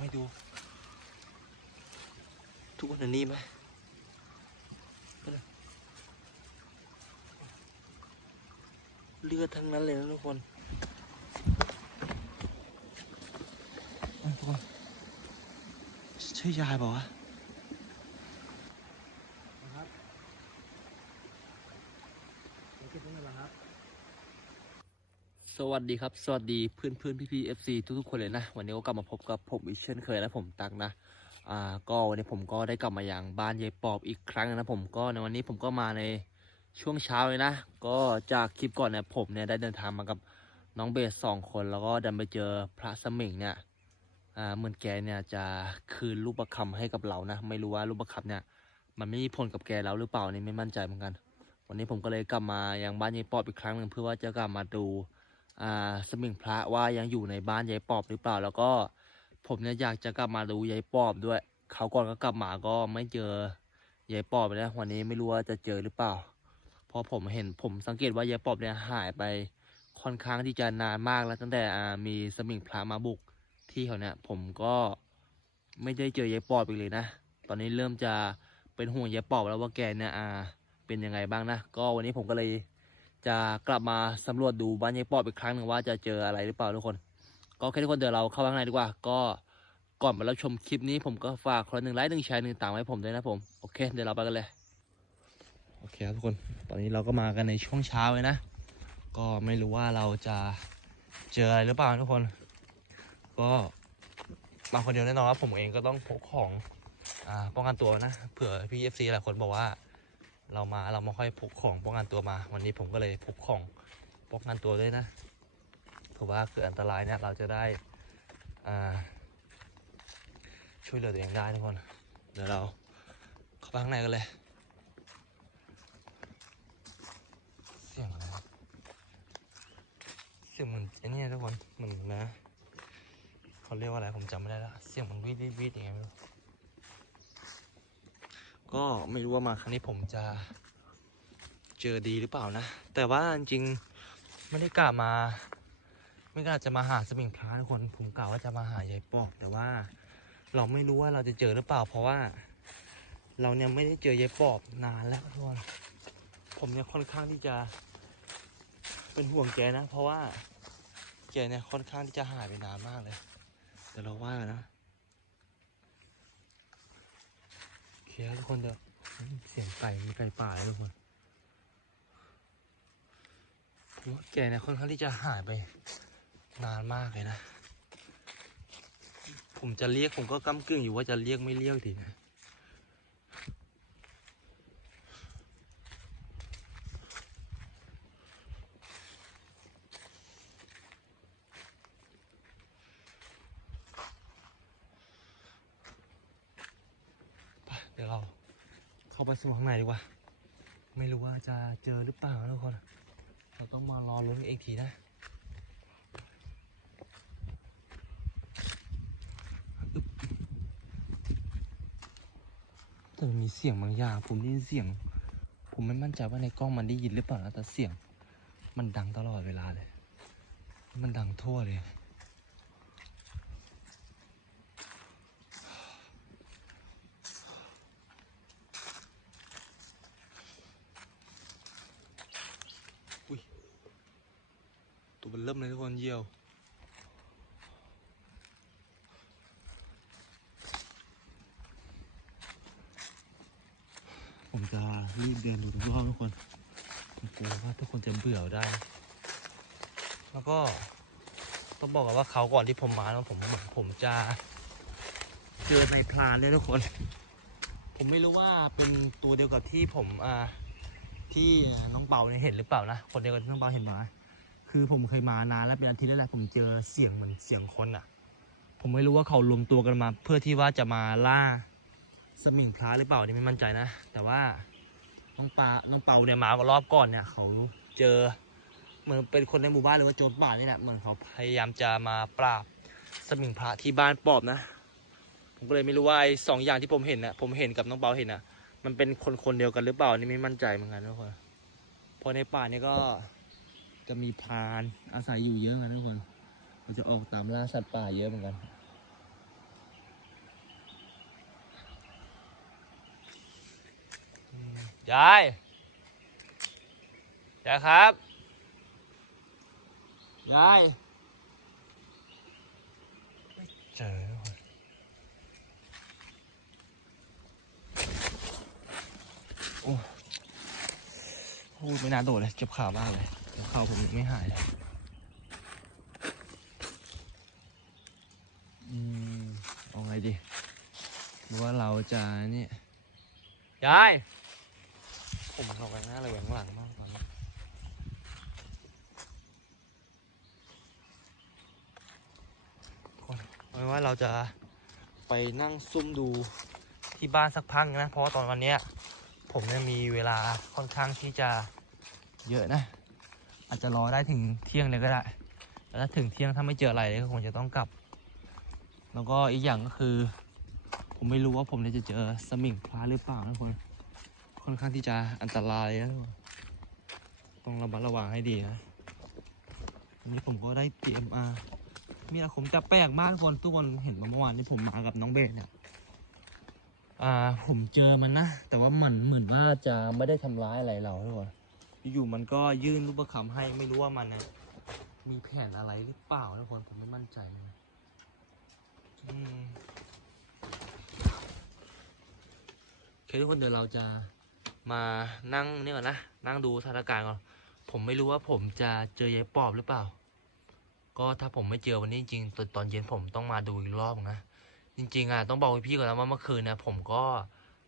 ให้ดู ทุกคนเห็นนี่ไหมเลือดทั้งนั้นเลยนะทุกคนอะทุกคนใช่ยายเปล่าวะ นะครับโอเคเป็นไงบ้างครับ ส วัสดีครับ สวัสดีเพื่อนเพื่อนพี่พี่เอฟซีทุกๆคนเลยนะ วันนี้ก็กลับมาพบกับผมอีกเช่นเคยนะผมตักนะอ่าก็วันนี้ผมก็ได้กลับมาอย่างบ้านยายปอบอีกครั้งนะผมก็ในวันนี้ผมก็มาในช่วงเช้าเลยนะ ก็จากคลิปก่อนเนี่ยผมเนี่ยได้เดินทางมากับน้องเบสสองคนแล้วก็ดันไปเจอพระสมิงเนี่ยอ่าเหมือนแกเนี่ยจะคืนรูปประคำให้กับเรานะ ไม่รู้ว่ารูปประคำเนี่ย มันไม่มีผลกับแกแล้วหรือเปล่านี่ไม่มั่นใจเหมือนกัน วันนี้ผมก็เลยกลับมายังบ้านยายปอบอีกครั้งหนึ่งเพื่อว่าจะกลับมาดู สมิงพระว่ายังอยู่ในบ้านยายปอบหรือเปล่า แล้วก็ผมเนี่ยอยากจะกลับมาดูยายปอบด้วย เขาก่อนก็กลับมาก็ไม่เจอยายปอบเลยนะวันนี้ไม่รู้ว่าจะเจอหรือเปล่า เพราะผมเห็นผมสังเกตว่ายายปอบเนี่ยหายไปค่อนข้างที่จะนานมากแล้วตั้งแต่อ่ามีสมิงพระมาบุกที่เขาเนี่ยผมก็ไม่ได้เจอยายปอบอีกเลยนะ ตอนนี้เริ่มจะเป็นห่วงยายปอบแล้วว่าแกเนี่ยอ่าเป็นยังไงบ้างนะ ก็วันนี้ผมก็เลย จะกลับมาสำรวจดูบ้านยายปอบอีกครั้งหนึ่งว่าจะเจออะไรหรือเปล่าทุกคน ก็แค่ทุกคนเดี๋ยวเราเข้าข้างในดีกว่า ก็ก่อนมารับชมคลิปนี้ผมก็ฝากคนหนึ่งไลค์หนึ่งแชร์หนึ่งตามให้ผมด้วยนะผม โอเค เดี๋ยวเราไปกันเลย โอเคครับทุกคน ตอนนี้เราก็มากันในช่วงเช้าเลยนะ ก็ไม่รู้ว่าเราจะเจออะไรหรือเปล่าทุกคน ก็มาคนเดียวแน่นอนครับผมเองก็ต้องพกของอ่าป้องกันตัวนะ เผื่อพี่เอฟซีหลายคนบอกว่า เรามาเราไม่ค่อยพกของป้องกันตัวมา วันนี้ผมก็เลยพกของป้องกันตัวด้วยนะเผื่อว่าเกิดอันตรายเนี่ยเราจะได้ช่วยเหลือตัวเองได้ทุกคน เดี๋ยวเราเข้าไปข้างในกันเลย เสียงอะไรเสียงเหมือนไอ้นี่ทุกคนเหมือนนะเขาเรียกว่าอะไรผมจำไม่ได้แล้ว เสียงมันวิดวิดวิดยังไงไม่รู้ ก็ไม่รู้ว่ามาครั้งนี้ผมจะเจอดีหรือเปล่านะ แต่ว่าจริงๆไม่ได้กะมา ไม่กะจะมาหาสมิงพระทุกคนผมกะว่าจะมาหายายปอก แต่ว่าเราไม่รู้ว่าเราจะเจอหรือเปล่า เพราะว่า เราเนี่ยไม่ได้เจอยายปอบนานแล้วทุกคนผมเนี่ยค่อนข้างที่จะเป็นห่วงแกนะ เพราะว่าแกเนี่ยค่อนข้างที่จะหายไปนานมากเลย แต่เราว่านะ โอเคครับทุกคนเดี๋ยวเสียงไก่มีไก่ป่าเลยทุกคนผมว่าแกเนี่ยค่อนข้างที่จะหายไปนานมากเลยนะ ผมจะเรียกผมก็กำกึ่งอยู่ว่าจะเรียกไม่เรียกดีนะ ไปเดี๋ยวเรา เข้าไปสู่ข้างในดีกว่า ไม่รู้ว่าจะเจอหรือเปล่าทุกคนเราต้องมารอลุ้นอีกทีนะแต่มีเสียงบางอย่างผมได้ยินเสียง ผมไม่มั่นใจว่าในกล้องมันได้ยินหรือเปล่านะแต่เสียง มันดังตลอดเวลาเลย มันดังทั่วเลย ตัวมันเริ่มเลยทุกคนเยี่ยว ผมจะรีบเดินดูทุกรอบทุกคนกลัวว่าทุกคนจะเบื่อได้ แล้วก็ต้องบอกกันว่าเขาก่อนที่ผมมาแล้วผมผมจะเจอในพรานเนี่ยทุกคน ผมไม่รู้ว่าเป็นตัวเดียวกับที่ผมอ่าที่น้องเปาเนี่ยเห็นหรือเปล่านะ คนเดียวกับที่น้องเปาเห็นไหมคือผมเคยมานานแล้วเป็นอาทิตย์แล้วแหละผมเจอเสียงเหมือนเสียงคนอะ ผมไม่รู้ว่าเขารวมตัวกันมา เพื่อที่ว่าจะมาล่า สมิงพระหรือเปล่านี่ไม่มั่นใจนะ แต่ว่าน้องปลาน้องเปาเนี่ยมารอบก่อนเนี่ย เขาเจอเหมือนเป็นคนในหมู่บ้านหรือว่าโจรป่านี่แหละเหมือนเขาพยายามจะมาปราบสมิงพระที่บ้านปอบนะ ผมก็เลยไม่รู้ว่าไอ้สองอย่างที่ผมเห็นนะผมเห็นกับน้องเปาเห็นนะมันเป็นคนคนเดียวกันหรือเปล่านี่ไม่มั่นใจเหมือนกันทุกคนเพราะในป่านี่ก็จะมีพรานอาศัยอยู่เยอะเหมือนกันทุกคนเราจะออกตามล่าสัตว์ป่าเยอะเหมือนกัน ยายยายครับยายไม่เจอว่ะโอ้โหไม่น่าโดดเลยเจ็บขามากเลยเจ็บขาผมยังไม่หายเลยอืมเอาไงดีหรือว่าเราจะนี่ยาย ผมเข้าไปหน้าเลยข้างหลังมากตอนนี้คนไม่ว่าเราจะไปนั่งซุ่มดูที่บ้านสักพักนะ เพราะว่าตอนวันเนี้ย ผมเนี่ยมีเวลาค่อนข้างที่จะเยอะนะ อาจจะรอได้ถึงเที่ยงเลยก็ได้แต่ถ้าถึงเที่ยงถ้าไม่เจออะไรก็คงจะต้องกลับ แล้วก็อีกอย่างก็คือ ผมไม่รู้ว่าผมจะเจอสมิงพลาหรือเปล่านะคน ค่อนข้างที่จะอันตรายนะต้องระมัดระวังให้ดีนะวันนี้ผมก็ได้เตรียมมามีอะไรผมจะแปลกมากทุกคนทุกคนเห็นว่าเมื่อวานนี้ผมมากับน้องเบสเนี่ยอ่าผมเจอมันนะ แต่ว่ามันเหมือนว่าจะไม่ได้ทำร้ายอะไรเราทุกคนอยู่มันก็ยื่นรูปประคำให้ไม่รู้ว่ามันนะมีแผนอะไรหรือเปล่าทุกคนผมไม่มั่นใจเลยนะอืมโอเคทุกคนเดี๋ยวเราจะ มานั่งนี่ก่อนนะ นั่งดูสถานการณ์ก่อน ผมไม่รู้ว่าผมจะเจอยายปอบหรือเปล่า ก็ถ้าผมไม่เจอวันนี้จริงตอนเย็นผมต้องมาดูอีกรอบนะ จริงๆอะต้องบอกพี่ๆก่อนนะว่าเมื่อคืนนะผมก็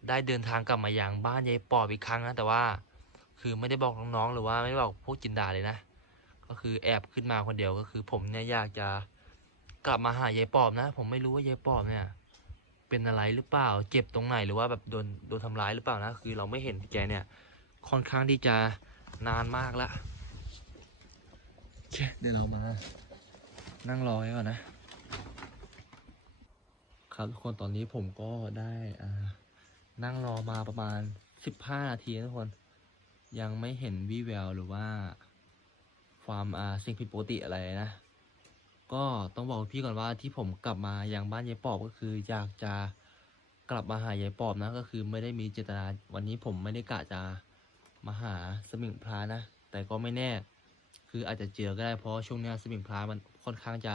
ได้เดินทางกลับมายังบ้านยายปอบอีกครั้งนะแต่ว่า คือไม่ได้บอกน้องๆหรือว่าไม่ได้บอกพวกจินดาเลยนะ ก็คือแอบขึ้นมาคนเดียวก็คือ ผมเนี่ยอยากจะกลับมาหายายปอบนะ ผมไม่รู้ว่ายายปอบเนี่ย เป็นอะไรหรือเปล่า เจ็บตรงไหนหรือว่าแบบโดนโดนทำร้ายหรือเปล่านะ คือเราไม่เห็นแกเนี่ยค่อนข้างที่จะนานมากละโอเคเดี๋ยวเรามา นั่งรอไว้ก่อนนะ ครับทุกคนตอนนี้ผมก็ได้อ่านั่งรอมาประมาณสิบห้านาทีนะทุกคน ยังไม่เห็นวี่แววหรือว่า ความอ่าสิ่งผิดปกติอะไรนะ ก็ต้องบอกพี่ก่อนว่าที่ผมกลับมายังบ้านยายปอบก็คืออยากจะกลับมาหายายปอบนะ ก็คือไม่ได้มีเจตนาวันนี้ผมไม่ได้กะจะมาหาสมิงพลานะ แต่ก็ไม่แน่ คืออาจจะเจอก็ได้เพราะช่วงเนี้ยสมิงพลามันค่อนข้างจะ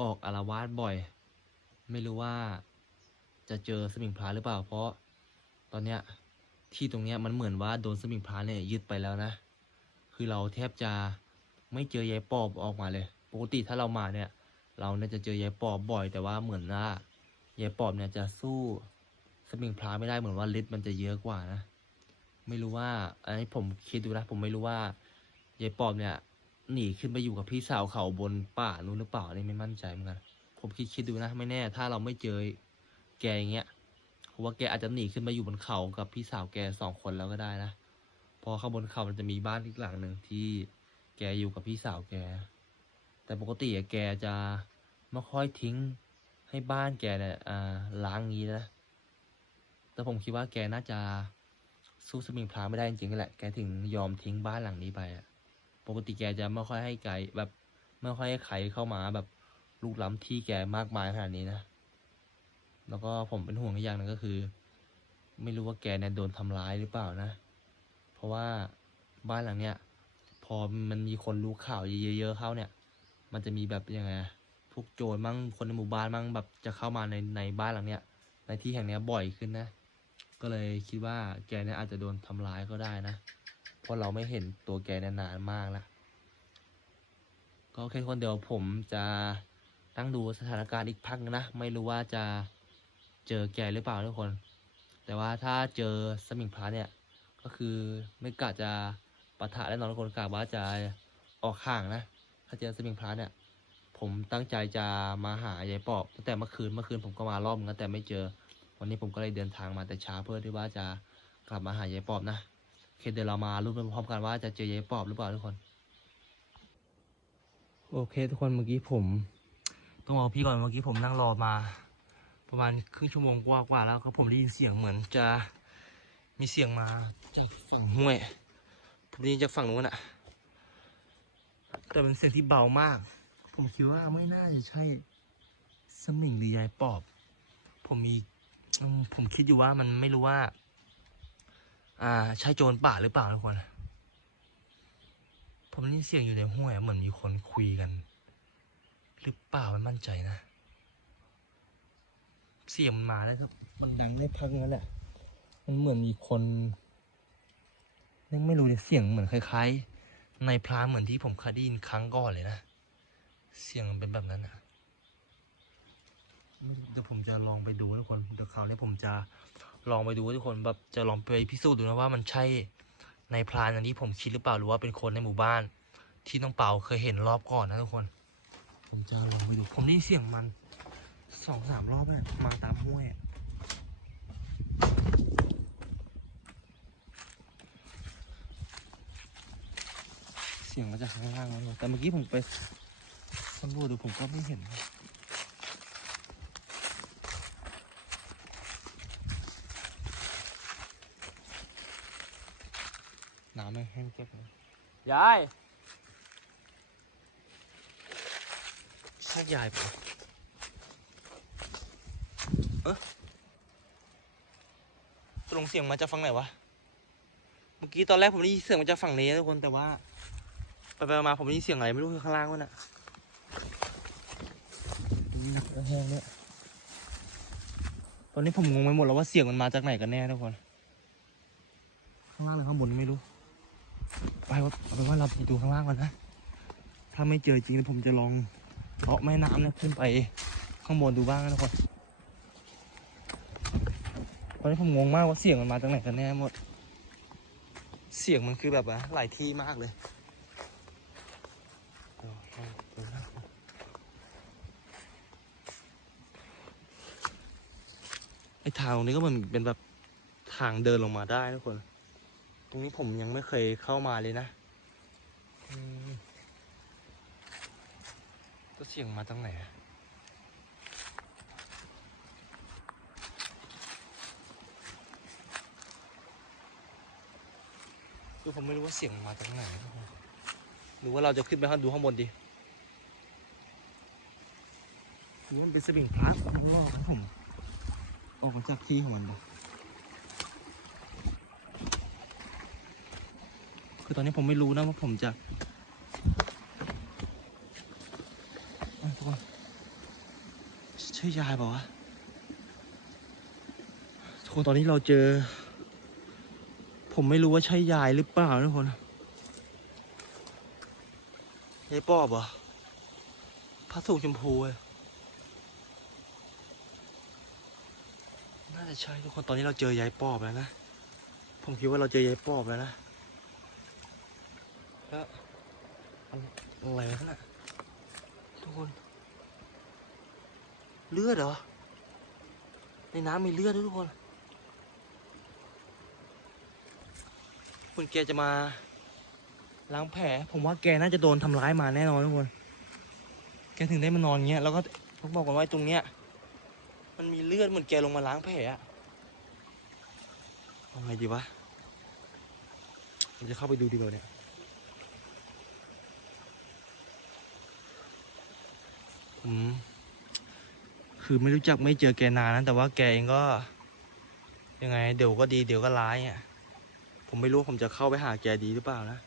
ออกอารวาสบ่อย ไม่รู้ว่าจะเจอสมิงพลาหรือเปล่า เพราะตอนเนี้ยที่ตรงเนี้ยมันเหมือนว่าโดนสมิงพลาเนี่ยยึดไปแล้วนะ คือเราแทบจะไม่เจอยายปอบออกมาเลย ปกติถ้าเรามาเนี่ย เราเนี่ยจะเจอยายปอบบ่อย แต่ว่าเหมือนว่ายายปอบเนี่ยจะสู้สมิงพลาไม่ได้เหมือนว่าฤทธิ์มันจะเยอะกว่านะ ไม่รู้ว่าอันนี้ผมคิดดูนะผมไม่รู้ว่ายายปอบเนี่ยหนีขึ้นไปอยู่กับพี่สาวเขาบนป่านู้นหรือเปล่าอันนี่ไม่มั่นใจเหมือนกันผมคิดคิดดูนะไม่แน่ ถ้าเราไม่เจอแกอย่างเงี้ยเพราะว่าแกอาจจะหนีขึ้นมาอยู่บนเขากับพี่สาวแกสองคนแล้วก็ได้นะพอข้างบนเขามันจะมีบ้านอีกหลังหนึ่งที่แกอยู่กับพี่สาวแก แต่ปกติอะแกจะไม่ค่อยทิ้งให้บ้านแกเนี่ยล้างงี้นะ แต่ผมคิดว่าแกน่าจะสู้สมิงพลาไม่ได้จริงๆแหละ แกถึงยอมทิ้งบ้านหลังนี้ไปอะปกติแกจะไม่ค่อยให้ไกลแบบไม่ค่อยให้ใครเข้ามาแบบลูกล้ำที่แกมากมายขนาดนี้นะ แล้วก็ผมเป็นห่วงอีกอย่างนึงก็คือ ไม่รู้ว่าแกเนี่ยโดนทำร้ายหรือเปล่านะ เพราะว่าบ้านหลังเนี้ยพอมันมีคนรู้ข่าวเยอะๆเข้าเนี่ย มันจะมีแบบยังไงพวกโจรมั่งคนในหมู่บ้านมั่งแบบจะเข้ามาในในบ้านหลังเนี้ย ในที่แห่งเนี้ยบ่อยขึ้นนะ ก็เลยคิดว่าแกเนี่ยอาจจะโดนทำร้ายก็ได้นะ เพราะเราไม่เห็นตัวแกเนี่ยนานมากแล้วก็โอเคคนเดียวผมจะตั้งดูสถานการณ์อีกพักนึงนะ ไม่รู้ว่าจะเจอแกหรือเปล่าทุกคน แต่ว่าถ้าเจอสมิงพระเนี่ย ก็คือไม่กะจะปะทะแน่นอนทุกคนกะว่าจะออกห่างนะ ถ้าเจอสมิงพระเนี่ย ผมตั้งใจจะมาหายายปอบตั้งแต่เมื่อคืนเมื่อคืนผมก็มารอบนึงแล้วแต่ไม่เจอ วันนี้ผมก็เลยเดินทางมาแต่เช้าเพื่อที่ว่าจะกลับมาหายายปอบนะโอเคเดี๋ยวเรามาลุ้นไปพร้อมกันว่าจะเจอยายปอบหรือเปล่าทุกคน โอเค ทุกคนเมื่อกี้ผมต้องบอกพี่ก่อนเมื่อกี้ผมนั่งรอมา ประมาณครึ่งชั่วโมงกว่าๆแล้วก็ผมได้ยินเสียงเหมือนจะมีเสียงมาจากฝั่งห้วย ผมได้ยินจากฝั่งนู้นอะ แต่เป็นเสียงที่เบามาก ผมคิดว่าไม่น่าจะใช่สมิงหรือยายปอบ ผมมีผมคิดอยู่ว่ามันไม่รู้ว่า อ่า ใช่โจรป่าหรือเปล่าทุกคนผมได้ยินเสียงอยู่ในห้วยอะเหมือนมีคนคุยกัน หรือเปล่าไม่มั่นใจนะ เสียงมันมาแล้วครับ มันดังได้พักนั้นแหละมันเหมือนมีคนยังไม่รู้เลยเสียงเหมือนคล้ายๆ ในพรานเหมือนที่ผมเคยได้ยินครั้งก่อนเลยนะ เสียงมันเป็นแบบนั้นอะเดี๋ยวผมจะลองไปดูทุกคนเดี๋ยวคราวนี้ผมจะลองไปดูทุกคนแบบจะลองไปพิสูจน์ดูนะว่ามันใช่ในพรานอย่างที่ผมคิดหรือเปล่าหรือว่าเป็นคนในหมู่บ้าน ที่น้องเป่าเคยเห็นรอบก่อนนะทุกคน ผมจะลองไปดูผมได้ยินเสียงมันสองสามรอบเลยมาตามห้วยอะ สียงมาจากข้างล่างแล้วแต่เมื่อกี้ผมไปสำรวจดูผมก็ไม่เห็น น้ำไม่แห้งเก็บเลยยายใช่ยายปะเออตกลงเสียงมาจากฝั่งไหนวะ เมื่อกี้ตอนแรกผมได้ยินเสียงมาจากฝั่งนี้นะทุกคนแต่ว่า ไปไปมาผมได้ยินเสียงอะไรไม่รู้ข้างล่างวะน่ะหนักแห้งเนี่ยตอนนี้ผมงงไปหมดแล้วว่าเสียงมันมาจากไหนกันแน่ทุกคน ข้างล่างหรือข้างบนไม่รู้ ไปว่าเอาเป็นว่าเราไปดูข้างล่างก่อนนะ ถ้าไม่เจอจริงผมจะลองเลาะแม่น้ำเนี่ยขึ้นไปข้างบนดูบ้างนะทุกคน ตอนนี้ผมงงมากว่าเสียงมันมาจากไหนกันแน่หมด เสียงมันคือแบบว่าหลายที่มากเลยเดี๋ยวลองดูนะไอ้ ทางตรงนี้ก็เหมันเป็นแบบทางเดินลงมาได้ทุกคน ตรงนี้ผมยังไม่เคยเข้ามาเลยนะอืมก็เสียงมาตั้งไหนอะคือผมไม่รู้ว่าเสียงมาจากไหนนะหรือว่าเราจะขึ้นไปข้างดูข้างบนดีหรือว่ามันเป็นสปริงพลาสผมว่าผม ออกมาจากที่ของมันดูคือตอนนี้ผมไม่รู้นะว่าผมจะทุกคนใช่ยายเปล่าวะทุกคนตอนนี้เราเจอ ผมไม่รู้ว่าใช่ยายหรือเปล่าทุกคนยายปอบเหรอผ้าสูทชมพูเลยน่าจะ ใช่ทุกคนตอนนี้เราเจอยายปอบแล้วนะผมคิดว่าเราเจอยายปอบแล้วนะแล้วอะไรวะน่ะทุกคน เลือดเหรอ ในน้ำมีเลือดด้วยทุกคน คุณแกจะมาล้างแผล ผมว่าแกน่าจะโดนทำร้ายมาแน่นอนทุกคน แกถึงได้มานอนเงี้ย แล้วก็ต้องบอกก่อนว่าตรงเนี้ย ลือดเหมือนแกลงมาล้างแผลอะเอาไงดีวะผมจะเข้าไปดูดีกว่าเนี่ยผมคือไม่รู้จักไม่เจอแกนานนะแต่ว่าแกเองก็ ยังไง เดี๋ยวก็ดีเดี๋ยวก็ร้ายอะผมไม่รู้ผมจะเข้าไปหาแกดีหรือเปล่านะ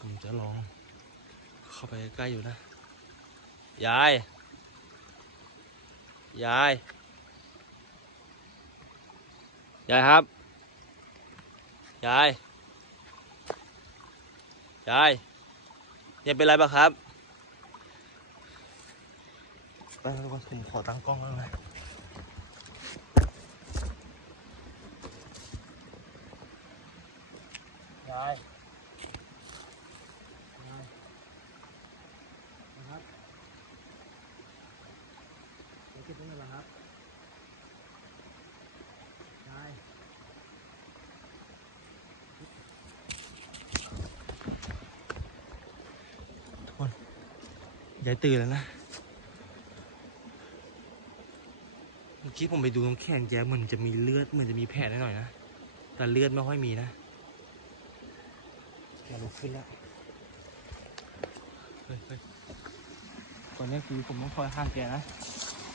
ผมจะลอง เข้าไปใกล้อยู่นะ ยาย ยาย ยายครับ ยาย ยายยังเป็นไรบ้างครับไปทุกคนผมขอตั้งกล้องแล้วนะยายยายนะครับ เดี๋ยวคิดตรงนี้แหละครับยายทุกคนยายตื่นแล้วนะเมื่อกี้ผมไปดูตรงแขนแกเหมือนจะมีเลือดเหมือนจะมีแผลนิดหน่อยนะ แต่เลือดไม่ค่อยมีนะแกลุกขึ้นแล้วเฮ้ยเฮ้ยตอนนี้คือผมต้องคอยห้ามแกนะ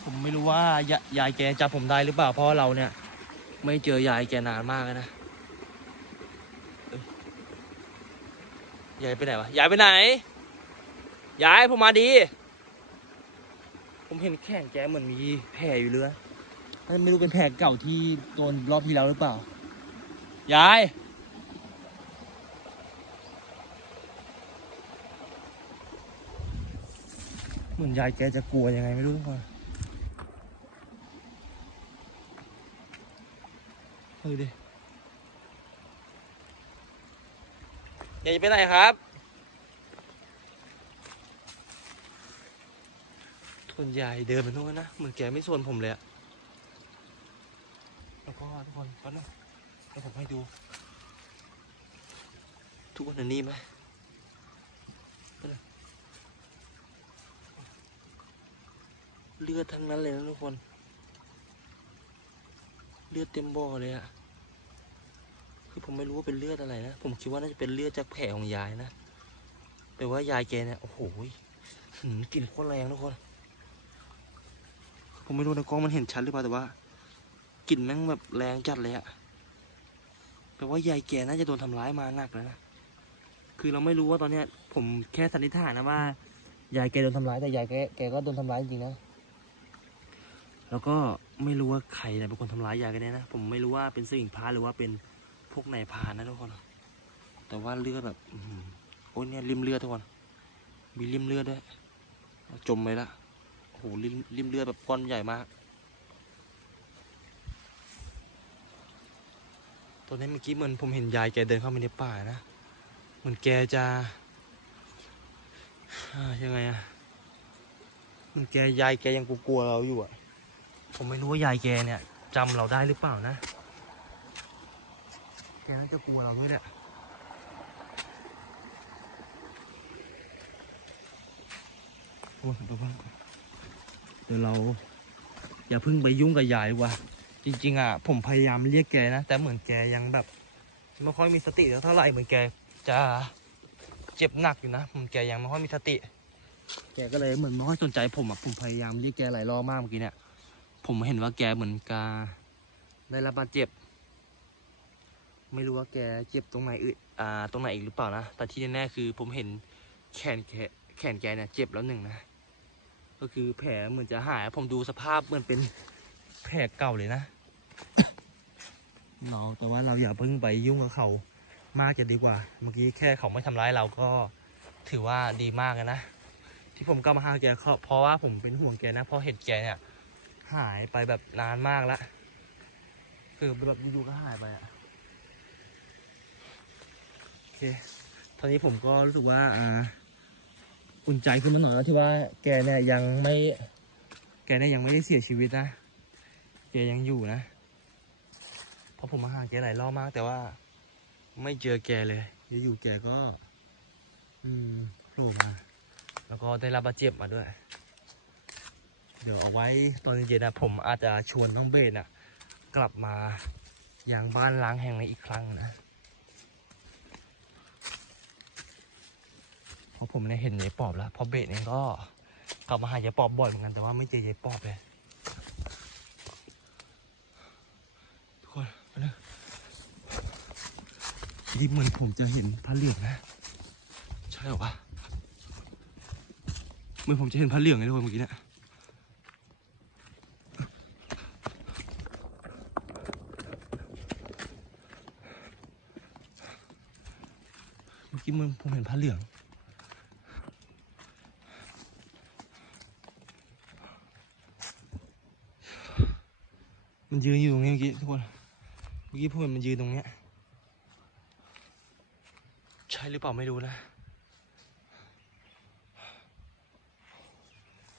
ผมไม่รู้ว่ายายายแกจับผมได้หรือเปล่าเพราะเราเนี่ย ไม่เจอยายแกนานมากแล้วนะยายไปไหนวะยายไปไหนยายผมมาดี ผมเห็นแข้งแกเหมือนมีแผลอยู่เลยไม่รู้เป็นแผลเก่าที่โดนรอบที่แล้วหรือเปล่ายายเหมือนยายแกจะกลัวยังไงไม่รู้ทุกคน เฮ้ยดิยายจะไปไหนครับ ทุนยายเดินไปนู่นนะ เหมือนแกไม่สวนผมเลยอะแล้วก็ทุกคนก็นะเดี๋ยวผมให้ดู ทุกคนอันนี้ไหมเลือดทั้งนั้นเลยนะทุกคน เลือดเต็มบ่อเลยอะคือผมไม่รู้ว่าเป็นเลือดอะไรนะ ผมคิดว่าน่าจะเป็นเลือดจากแผลของยายนะ แต่ว่ายายแกเนี่ย โอ้โหกลิ่นโคตรแรงทุกคน ผมไม่รู้ในกล้องมันเห็นชัดหรือเปล่าแต่ว่ากลิ่นแม่งแบบแรงจัดเลยอะแปลว่ายายแกน่าจะโดนทำร้ายมาหนักแล้วนะ คือเราไม่รู้ว่าตอนเนี้ย ผมแค่สันนิษฐานนะว่ายายแกโดนทำร้ายแต่ยายแกแกก็โดนทำร้ายจริงนะ แล้วก็ ไม่รู้ว่าใครเนี่ยเป็นคนทำร้ายยายกันแน่นะ ผมไม่รู้ว่าเป็นสิ่งพาหรือว่าเป็นพวกนายพานนะทุกคน แต่ว่าเลือดแบบก้อหือโอ้ยเนี่ยริมเลือดทุกคน มีริมเลือดด้วย จมไปละโอ้โหริมริมเลือดแบบก้อนใหญ่มาก ตอนนี้เมื่อกี้เหมือนผมเห็นยายแกเดินเข้ามาในป่านะ เหมือนแกจะอ่ายังไงอะเหมือนแกยายแกยังกลัวเราอยู่อะ ผมไม่รู้ว่ายายแกเนี่ยจำเราได้หรือเปล่านะ แกน่าจะกลัวเราด้วยแหละโอ้ยเดี๋ยวก่อนเดี๋ยวเรา อย่าเพิ่งไปยุ่งกับยายว่าจริง ๆ อะ ผมพยายามเรียกแกนะ แต่เหมือนแกยังแบบไม่ค่อยมีสติเท่าไหร่เหมือนแกจะเจ็บหนักอยู่นะผมแกยังไม่ค่อยมีสติ แกก็เลยเหมือนไม่ค่อยสนใจผมอะผมพยายามเรียกแกหลายรอบมากเมื่อกี้เนี่ย ผมเห็นว่าแกเหมือนกาได้รับบาดเจ็บ ไม่รู้ว่าแกเจ็บตรงไหนอึอ่าตรงไหนอีกหรือเปล่านะแต่ที่แน่ๆคือ ผมเห็นแขนแขนแขนแกเนี่ยเจ็บแล้วหนึ่งนะก็คือแผลเหมือนจะหาย ผมดูสภาพเหมือนเป็นแผลเก่าเลยนะเราแต่ว่าเราอย่าเพิ่งไปยุ่งกับเขามากจะดีกว่า เมื่อกี้แค่เขาไม่ทำร้ายเราก็ถือว่าดีมากแล้วนะ ที่ผมกลับมาหาแกเพราะเพราะว่าผมเป็นห่วงแกนะเพราะเห็นแกเนี่ย หายไปแบบนานมากแล้วคือแบบอยู่ๆก็หายไปอะโอเคตอนนี้ผมก็รู้สึกว่า อ่า อุ่นใจขึ้นมาหน่อยแล้วที่ว่าแกเนี่ยยังไม่ แกเนี่ยยังไม่ได้เสียชีวิตนะแกยังอยู่นะเพราะผมมาหาแกหลายรอบมาก แต่ว่า ไม่เจอแกเลยอยู่ๆแกก็ อืมโผล่มา แล้วก็ได้รับบาดเจ็บมาด้วย เดี๋ยวเอาไว้ตอนเย็นๆนะผมอาจจะชวนน้องเบสน่ะกลับมาอยังบ้านล้างแห่งนี้อีกครั้งนะเพราะผมเนี่ยเห็นยายปอบแล้วเพอเบสเนี่ยก็กลับมาหายายปอบบ่อยเหมือนกันแต่ว่าไม่เจอยายปอบเลยทุกคนไปเลยนี่เหมือนผมจะเห็นพระเหลืองนะ ใช่หรอวะเหมือนผมจะเห็นพระเหลืองเลยทุกคนเมื่อกี้เนี่ย เมื่อ กี้มึงผมเห็นผ้าเหลือง มันยืนอยู่ตรงนี้เมื่อกี้ทุกคน เมื่อกี้ผมเห็นมันยืนตรงเนี้ย ใช่หรือเปล่าไม่รู้นะ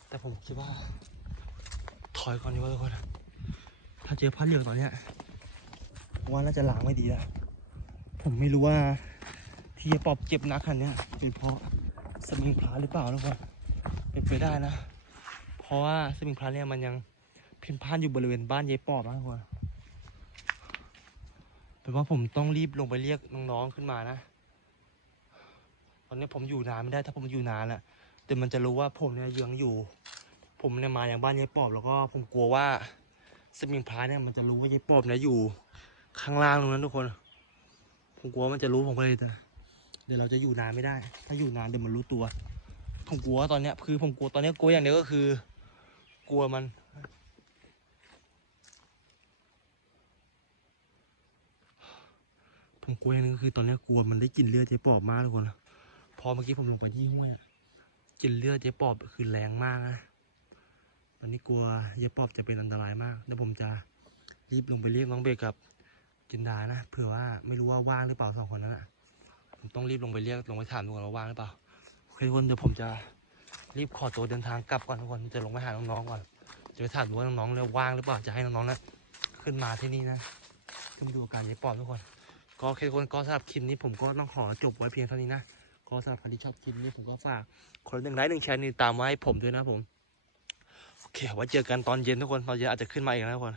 แต่ผมคิดว่า ถอยก่อนดีกว่าทุกคน ถ้าเจอผ้าเหลืองตอนเนี้ยว่าน่าจะล้างไม่ดีแล้วผมไม่รู้ว่า ที่ยายปอบเจ็บนักขนาดเนี้ยเป็นเพราะสมิงพลาหรือเปล่าทุกคนเป็นไปได้นะ เพราะว่าสมิงพลาเนี่ยมันยังเพี้ยนพ่านอยู่บริเวณบ้านยายปอบนะทุกคนเป็นว่าผมต้องรีบลงไปเรียกน้องๆขึ้นมานะ ตอนนี้ผมอยู่นานไม่ได้ถ้าผมอยู่นานอะแต่มันจะรู้ว่าผมเนี่ยยังอยู่ ผมเนี่ยมาอย่างบ้านยายปอบ แล้วก็ผมกลัวว่าสมิงพราเนี่ยมันจะรู้ว่ายายปอบเนี่ยอยู่ข้างล่างตรงนั้นทุกคน ผมกลัวมันจะรู้ผมก็เลยจะ เดี๋ยวเราจะอยู่นานไม่ได้ ถ้าอยู่นานเดี๋ยวมันรู้ตัว ผมกลัวตอนเนี้ยคือผมกลัวตอนเนี้ยกลัวอย่างเดียวก็คือ กลัวมัน ผมกลัวอย่างนึงก็คือตอนเนี้ยกลัวมันได้กลิ่นเลือดเจ๊ปอบมากทุกคนพอเมื่อกี้ผมลงไปที่ห้วยกลิ่นเลือดเจ๊ปอบคือแรงมากนะตอนนี้กลัวเจ๊ปอบจะเป็นอันตรายมากเดี๋ยวผมจะรีบลงไปเรียกน้องเบกกับจินดานะเผื่อว่าไม่รู้ว่าว่างหรือเปล่าสองคนนั้นอะ ผมต้องรีบลงไปเรียกลงไปถามดูก่อนว่าว่างหรือเปล่าโอเคทุกคนเดี๋ยวผมจะรีบขอตัวเดินทางกลับก่อนทุกคนจะลงไปหาน้องๆก่อนจะไปถามดูว่าน้องๆเนี่ยว่างหรือเปล่าจะให้น้องๆนะขึ้นมาที่นี่นะขึ้นมาดูอาการเจ๊ปอบทุกคน ก็โอเคทุกคนก็สำหรับคลิปนี้ผมก็ต้องขอจบไว้เพียงเท่านี้นะก็สำหรับใครที่ชอบคลิปนี้ผมก็ฝากคนหนึ่งไลค์หนึ่งแชร์นี่ตามไว้ให้ผมด้วยนะผมโอเคไว้เจอกันตอนเย็นทุกคนตอนเย็นอาจจะขึ้นมาอีกนะทุกคน